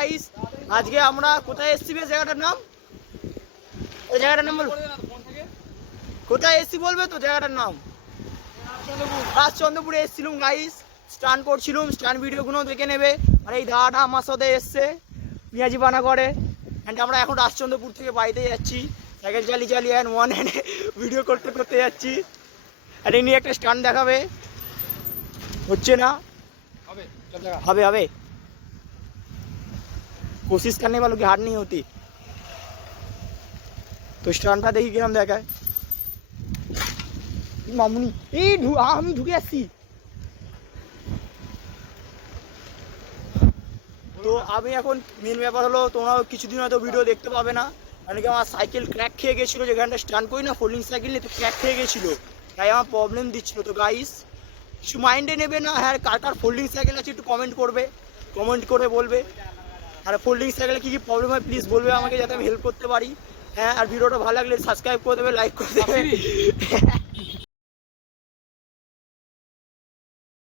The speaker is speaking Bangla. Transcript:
গাইস, আজকে আমরা কোথায় এসেছি বেশ জায়গাটার নাম? ওই জায়গাটার নাম বলবো? কোথায় এসেছি বলবে তো জায়গাটার নাম? রাজচন্দ্রপুরে এসেছিলাম গাইস, স্টান করছিলাম, স্টান ভিডিওগুলো দেখে নেবে। আর এই দাদাটা আমার সাথে এসছে, পেঁয়াজি বানা করে। অ্যান্ড আমরা এখন রাজচন্দ্রপুর থেকে বাড়িতে যাচ্ছি, সাইকেল চালিয়ে চালিয়ে অ্যান্ড ওয়ান হ্যান্ডে ভিডিও করতে করতে যাচ্ছি। আর এই নিয়ে একটা স্টান দেখাবে, হচ্ছে না? হবে হবে, कोशिश करने वालों की हार नहीं होती। तो स्टैंडটা দেখি কিরম দেখায়। মামুনি এই আমি ঢুকে আসছি। তো আমি এখন মেন ব্যাপার হলো, তোমরা কিছুদিন হয়তো ভিডিও দেখতে পাবে না, মানে কি আমার সাইকেল ক্র্যাক খেয়ে গেছিলো, যেখানটা স্ট্যান্ড করি না ফোল্ডিং সাইকেল নিয়ে, তো ক্র্যাক খেয়ে গেছিলো, তাই আমার প্রবলেম দিচ্ছিলো। তো গাইস কিছু মাইন্ডে নেবে না। হ্যাঁ, কার কার ফোল্ডিং সাইকেল আছে একটু কমেন্ট করবে, কমেন্ট করে বলবে। আর ফোল্ডিং সাইকেলে কী কী প্রবলেম হয় প্লিজ বলবে আমাকে, যাতে আমি হেল্প করতে পারি। হ্যাঁ, আর ভিডিওটা ভালো লাগলে সাবস্ক্রাইব করে দেবে, লাইক করে দেবে।